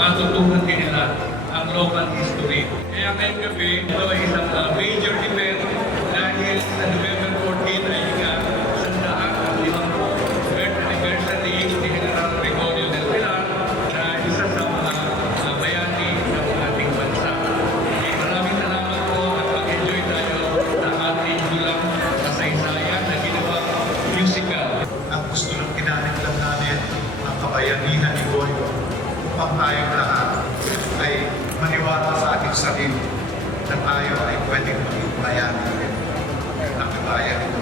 matutunan din nila ang local history. Kaya ngayong gabi, ito ay isang uh, major event upang tayong lahat ay maniwala sa ating sarili na tayo ay pwedeng maging bayani ng kaya nito.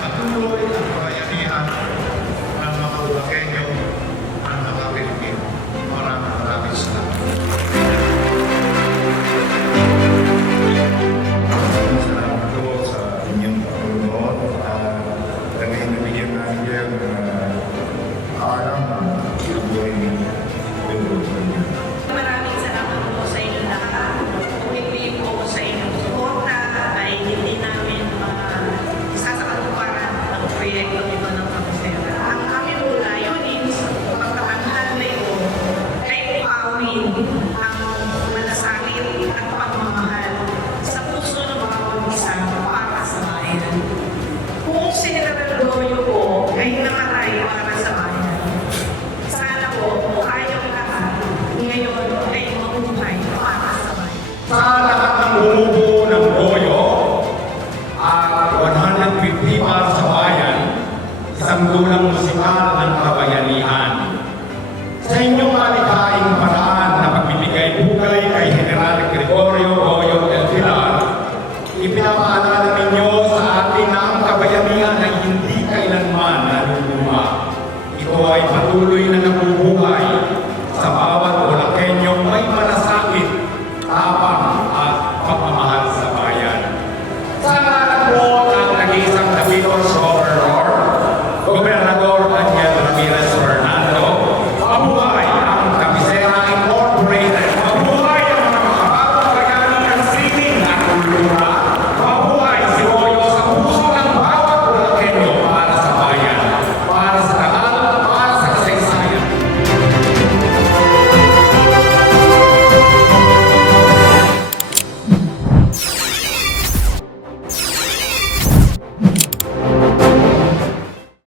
Patuloy ang bayanihan ng mga Ulakenyo ng mga Pilipino. Maraming maraming salamat. Salamat po sa inyong pagpunoon. Ng uh, alam ng. Amen. Ikaw ay patuloy na nabuhay.